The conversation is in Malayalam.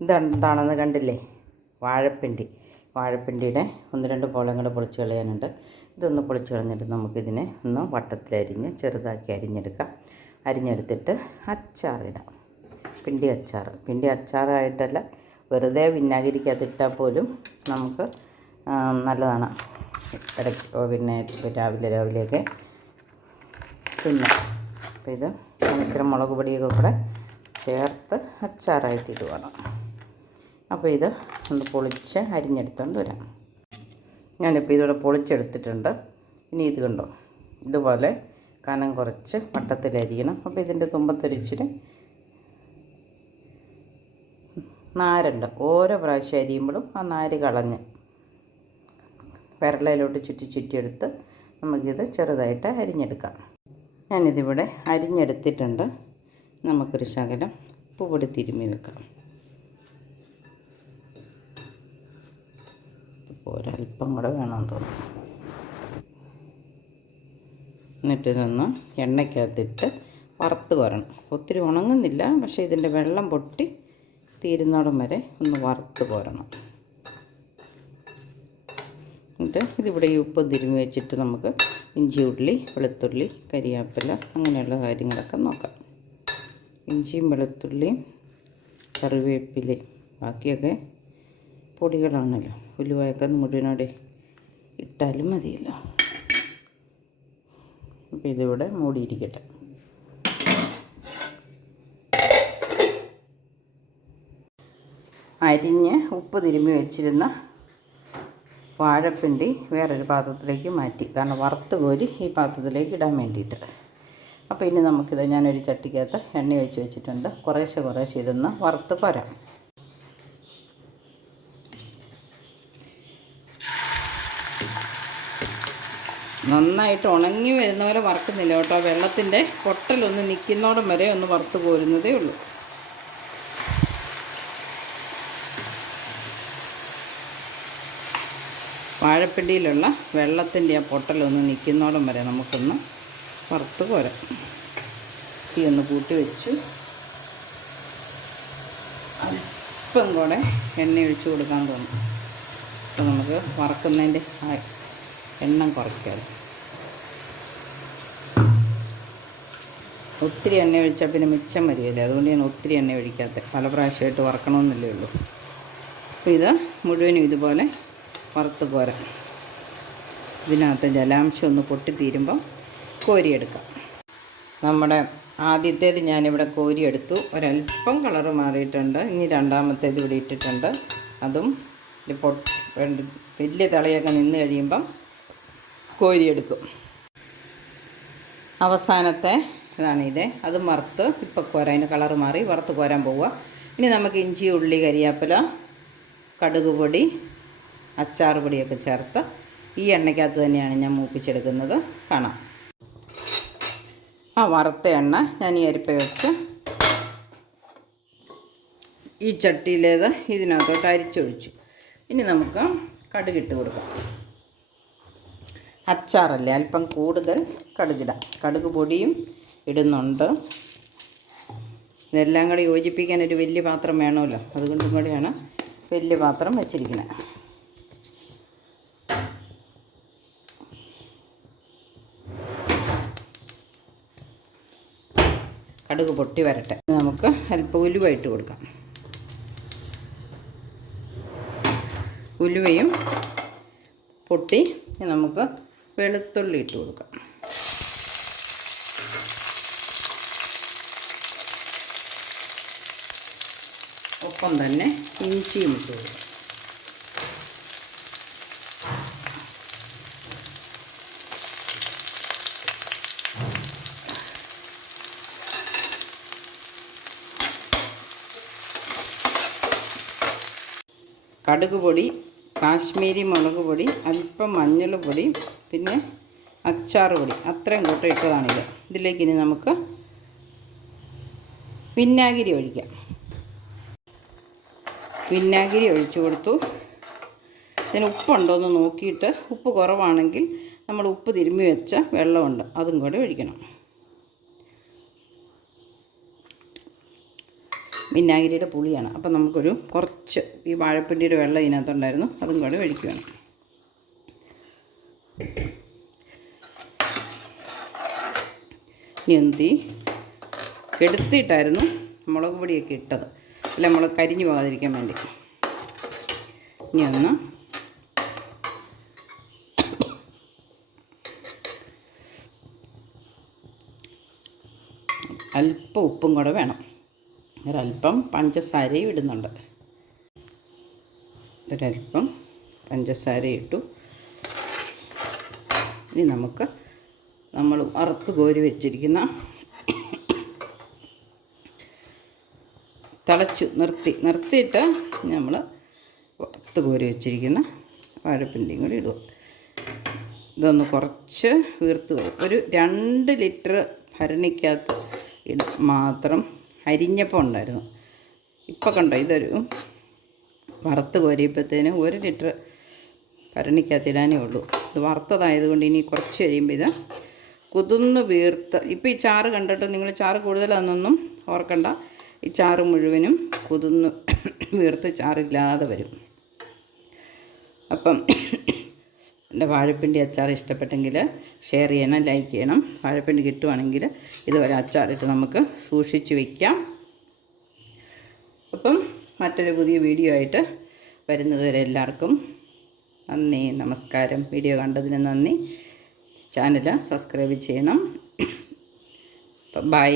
ഇതെന്താണെന്ന് കണ്ടില്ലേ? വാഴപ്പിണ്ടി. വാഴപ്പിണ്ടിയുടെ ഒന്ന് രണ്ട് പോളം കൂടെ പൊളിച്ച് കളയാനുണ്ട്. ഇതൊന്ന് പൊളിച്ച് കളഞ്ഞിട്ട് നമുക്കിതിനെ ഒന്ന് വട്ടത്തിലരിഞ്ഞ് ചെറുതാക്കി അരിഞ്ഞെടുക്കാം. അരിഞ്ഞെടുത്തിട്ട് അച്ചാറിടാം. പിണ്ടി അച്ചാർ. പിണ്ടി അച്ചാറായിട്ടല്ല വെറുതെ വിനാഗിരിക്കകത്തിട്ടാൽ പോലും നമുക്ക് നല്ലതാണ്. ഇടയ്ക്ക് പിന്നെ രാവിലെ രാവിലെയൊക്കെ പിന്നെ അപ്പോൾ ഇത് ഇച്ചിരി മുളക് പൊടിയൊക്കെ കൂടെ ചേർത്ത് അച്ചാറായിട്ട് ഇടുവാണ്. അപ്പോൾ ഇത് ഒന്ന് പൊളിച്ച് അരിഞ്ഞെടുത്തുകൊണ്ട് വരാം. ഞാനിപ്പോൾ ഇതിവിടെ പൊളിച്ചെടുത്തിട്ടുണ്ട്. ഇനി ഇത് കണ്ടോ? ഇതുപോലെ കനം കുറച്ച് വട്ടത്തിലരിയണം അപ്പോൾ ഇതിന്റെ തുമ്പത്തൊരിച്ചിരി നാരുണ്ട്. ഓരോ പ്രാവശ്യം അരിയുമ്പോഴും ആ നാര് കളഞ്ഞ് വിരളയിലോട്ട് ചുറ്റി ചുറ്റിയെടുത്ത് നമുക്കിത് ചെറുതായിട്ട് അരിഞ്ഞെടുക്കാം. ഞാനിതിവിടെ അരിഞ്ഞെടുത്തിട്ടുണ്ട്. നമുക്കൊരു ശകലം ഉപ്പുപൊടി തിരുമ്മി വെക്കാം. ഒരല്പം കൂടെ വേണം തോന്നുന്നു. എന്നിട്ട് ഇതൊന്ന് എണ്ണയ്ക്കകത്തിട്ട് വറുത്ത് കോരണം. ഒത്തിരി ഉണങ്ങുന്നില്ല പക്ഷേ ഇതിന്റെ വെള്ളം പൊട്ടി തീരുന്നോടം വരെ ഒന്ന് വറുത്ത് കോരണം. എന്നിട്ട് ഇതിവിടെ ഈ ഉപ്പ് തിരുമ്മി വെച്ചിട്ട് നമുക്ക് ഇഞ്ചി ഉള്ളി വെളുത്തുള്ളി കരിയാപ്പില അങ്ങനെയുള്ള കാര്യങ്ങളൊക്കെ നോക്കാം. ഇഞ്ചിയും വെളുത്തുള്ളിയും കറിവേപ്പിലയും ബാക്കിയൊക്കെ പൊടികളാണല്ലോ. ഉലുവായൊക്കെ മുഴുവനോടെ ഇട്ടാലും മതിയല്ലോ. അപ്പോൾ ഇതിവിടെ മൂടിയിരിക്കട്ടെ. അരിഞ്ഞ് ഉപ്പ് തിരുമ്മി വെച്ചിരുന്ന വാഴപ്പിണ്ടി വേറൊരു പാത്രത്തിലേക്ക് മാറ്റി. കാരണം വറുത്ത് കോരി ഈ പാത്രത്തിലേക്ക് ഇടാൻ വേണ്ടിയിട്ട്. അപ്പോൾ ഇനി നമുക്കിത് ഞാനൊരു ചട്ടിക്കകത്ത് എണ്ണ ഒഴിച്ച് വെച്ചിട്ടുണ്ട്. കുറേശ്ശെ കുറേശ്ശെ ഇതൊന്ന് വറുത്ത് പോരാം നന്നായിട്ട് ഉണങ്ങി വരുന്ന പോലെ വറുക്കുന്നില്ല കേട്ടോ. വെള്ളത്തിന്റെ പൊട്ടലൊന്ന് നിൽക്കുന്നോടം വരെ ഒന്ന് വറുത്ത് പോരുന്നതേ ഉള്ളൂ. വാഴപ്പിണ്ടിയിലുള്ള വെള്ളത്തിന്റെ ആ പൊട്ടലൊന്ന് നിൽക്കുന്നോടം വരെ നമുക്കൊന്ന് വറുത്ത് പോരാം തീ ഒന്ന് കൂട്ടി വെച്ചു. അല്പം കൂടെ എണ്ണ ഒഴിച്ചു കൊടുക്കാൻ തോന്നും. അപ്പോൾ നമുക്ക് വറക്കുന്നതിന്റെ എണ്ണം കുറയ്ക്കാം ഒത്തിരി എണ്ണ ഒഴിച്ചാൽ പിന്നെ മിച്ചം വരികയില്ല. അതുകൊണ്ട് ഞാൻ ഒത്തിരി എണ്ണ ഒഴിക്കാത്ത. പല പ്രാവശ്യമായിട്ട് വറക്കണമെന്നല്ലേ ഉള്ളൂ. അപ്പോൾ ഇത് മുഴുവനും ഇതുപോലെ വറുത്ത് പോരാം. ഇതിനകത്ത് ജലാംശം ഒന്ന് പൊട്ടിത്തീരുമ്പം കോരിയെടുക്കാം. നമ്മുടെ ആദ്യത്തേത് ഞാനിവിടെ കോരിയെടുത്തു. ഒരല്പം കളറ് മാറിയിട്ടുണ്ട്. ഇനി രണ്ടാമത്തേത് ഇവിടെ ഇട്ടിട്ടുണ്ട്. അതും പൊട്ട് വലിയ തളയൊക്കെ നിന്ന് കഴിയുമ്പം കോരിയെടുക്കും. അവസാനത്തെ ഇതാണ് ഇത്. അത് വറുത്ത് ഇപ്പം കോരാം. അതിന്റെ കളറ് മാറി വറുത്ത് കോരാൻ പോവുക. ഇനി നമുക്ക് ഇഞ്ചി ഉള്ളി കരിയാപ്പില കടുക് പൊടി അച്ചാർ പൊടിയൊക്കെ ചേർത്ത് ഈ എണ്ണയ്ക്കകത്ത് തന്നെയാണ് ഞാൻ മൂപ്പിച്ചെടുക്കുന്നത്. കാണാം. ആ വറുത്ത എണ്ണ ഞാൻ ഈ അരിപ്പ വെച്ച് ഈ ചട്ടിയിലേത് ഇതിനകത്തോട്ട് അരിച്ചൊഴിച്ചു. ഇനി നമുക്ക് കടുകിട്ട് കൊടുക്കാം. അച്ചാറല്ലേ? അല്പം കൂടുതൽ കടുകിടാം. കടുക് പൊടിയും ഇടുന്നുണ്ട്. ഇതെല്ലാം കൂടി യോജിപ്പിക്കാൻ ഒരു വലിയ പാത്രം വേണമല്ലോ. അതുകൊണ്ടും കൂടിയാണ് വലിയ പാത്രം വെച്ചിരിക്കുന്നത്. കടുക് പൊട്ടി വരട്ടെ. നമുക്ക് അല്പം ഉലുവ ഇട്ട് കൊടുക്കാം. ഉലുവയും പൊട്ടി നമുക്ക് വെളുത്തുള്ളി ഇട്ട് കൊടുക്കാം. ഒപ്പം തന്നെ ഇഞ്ചിയും ഇട്ട് കൊടുക്കാം. കടുക് പൊടി കാശ്മീരി മുളക് പൊടി അല്പം മഞ്ഞൾ പൊടി പിന്നെ അച്ചാർ പൊടി. അത്രയും കൂട്ടം ഇട്ടതാണിത്. ഇതിലേക്ക് ഇനി നമുക്ക് വിന്നാഗിരി ഒഴിക്കാം. വിന്നാഗിരി ഒഴിച്ചു കൊടുത്തു. ഇതിന് ഉപ്പുണ്ടോ എന്ന് നോക്കിയിട്ട് ഉപ്പ് കുറവാണെങ്കിൽ നമ്മൾ ഉപ്പ് തിരുമ്മി വെച്ച വെള്ളമുണ്ട്. അതും കൂടി ഒഴിക്കണം. വിനാഗിരിയുടെ പുളിയാണ്. അപ്പം നമുക്കൊരു കുറച്ച് ഈ വാഴപ്പിണ്ടിയുടെ വെള്ളം ഇതിനകത്തുണ്ടായിരുന്നു. അതും കൂടെ ഒഴിക്കുകയാണ് ഇനി ഒന്ന് തീ കെടുത്തിട്ടായിരുന്നു മുളക് പൊടിയൊക്കെ ഇട്ടത്. അല്ല മുളക് കരിഞ്ഞു പോകാതിരിക്കാൻ വേണ്ടി. ഇനി ഒന്ന് അല്പം ഉപ്പും കൂടെ വേണം. ഒരല്പം പഞ്ചസാരയും ഇടുന്നുണ്ട്. ഒരല്പം പഞ്ചസാര ഇട്ടു. ഇനി നമുക്ക് നമ്മൾ വറുത്ത് കോരി വെച്ചിരിക്കുന്ന തിളച്ചു നിർത്തി നിർത്തിയിട്ട് നമ്മൾ വറുത്ത് കോരി വെച്ചിരിക്കുന്ന വാഴപ്പിണ്ടിയും കൂടി ഇടുക. ഇതൊന്ന് കുറച്ച് വീർത്ത് ഒരു രണ്ട് ലിറ്റർ ഭരണിക്കകത്ത് ഇട. മാത്രം അരിഞ്ഞപ്പം ഉണ്ടായിരുന്നു. ഇപ്പം കണ്ടോ ഇതൊരു വറുത്ത് കോരിയപ്പോഴത്തേന് ഒരു ലിറ്റർ ഭരണിക്കകത്ത് ഉള്ളൂ. ഇത് വറുത്തതായതുകൊണ്ട് ഇനി കുറച്ച് കഴിയുമ്പോൾ ഇത് കുതിർന്ന് വീർത്ത് ഇപ്പോൾ ഈ ചാറ് കണ്ടിട്ട് നിങ്ങൾ ചാറ് കൂടുതലാണെന്നൊന്നും ഓർക്കണ്ട. ഈ ചാറ് മുഴുവനും കുതിർന്ന് വീർത്ത് ചാറില്ലാതെ വരും. അപ്പം എന്റെ വാഴപ്പിണ്ടി അച്ചാർ ഇഷ്ടപ്പെട്ടെങ്കിൽ ഷെയർ ചെയ്യണം ലൈക്ക് ചെയ്യണം. വാഴപ്പിണ്ടി കിട്ടുവാണെങ്കിൽ ഇതുവരെ അച്ചാറിട്ട് നമുക്ക് സൂക്ഷിച്ച് വയ്ക്കാം അപ്പം മറ്റൊരു പുതിയ വീഡിയോ ആയിട്ട് വരുന്നതുവരെ എല്ലാവർക്കും നന്ദി നമസ്കാരം. വീഡിയോ കണ്ടതിന് നന്ദി. ചാനൽ സബ്സ്ക്രൈബ് ചെയ്യണം. ബൈ.